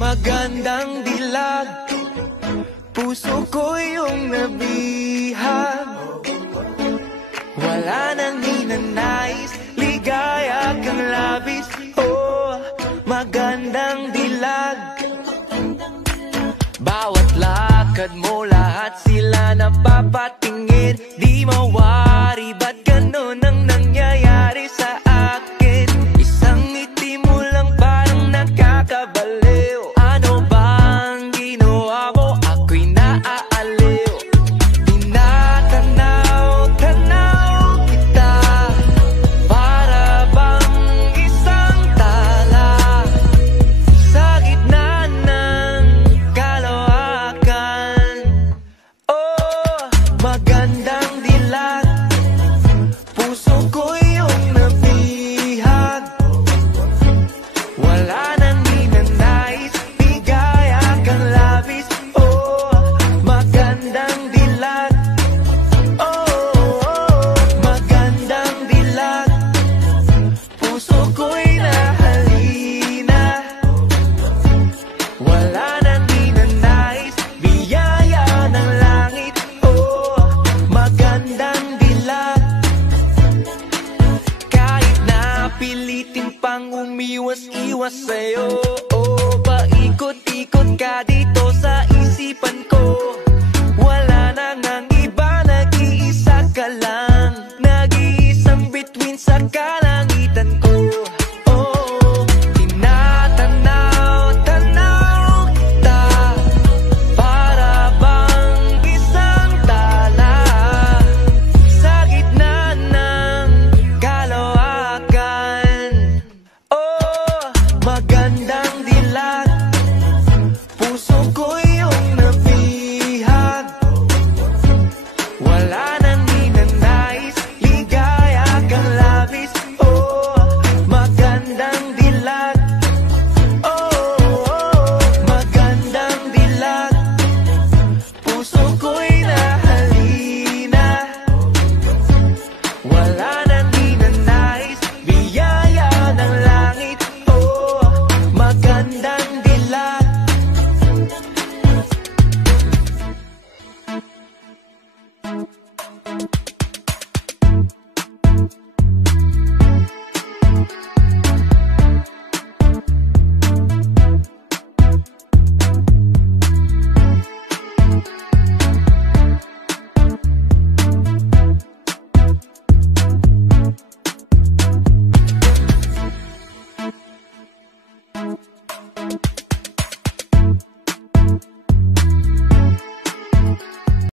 Magandang dilag, puso ko yung nabihag. Wala nang hinanais, ligaya kang labis. Oh, magandang dilag. Bawat lakad mo, lahat sila napapatingin. Di mawari, ba't ganun ang nangyayari sa akin? Isang ngiti mo lang parang nakakabaliw.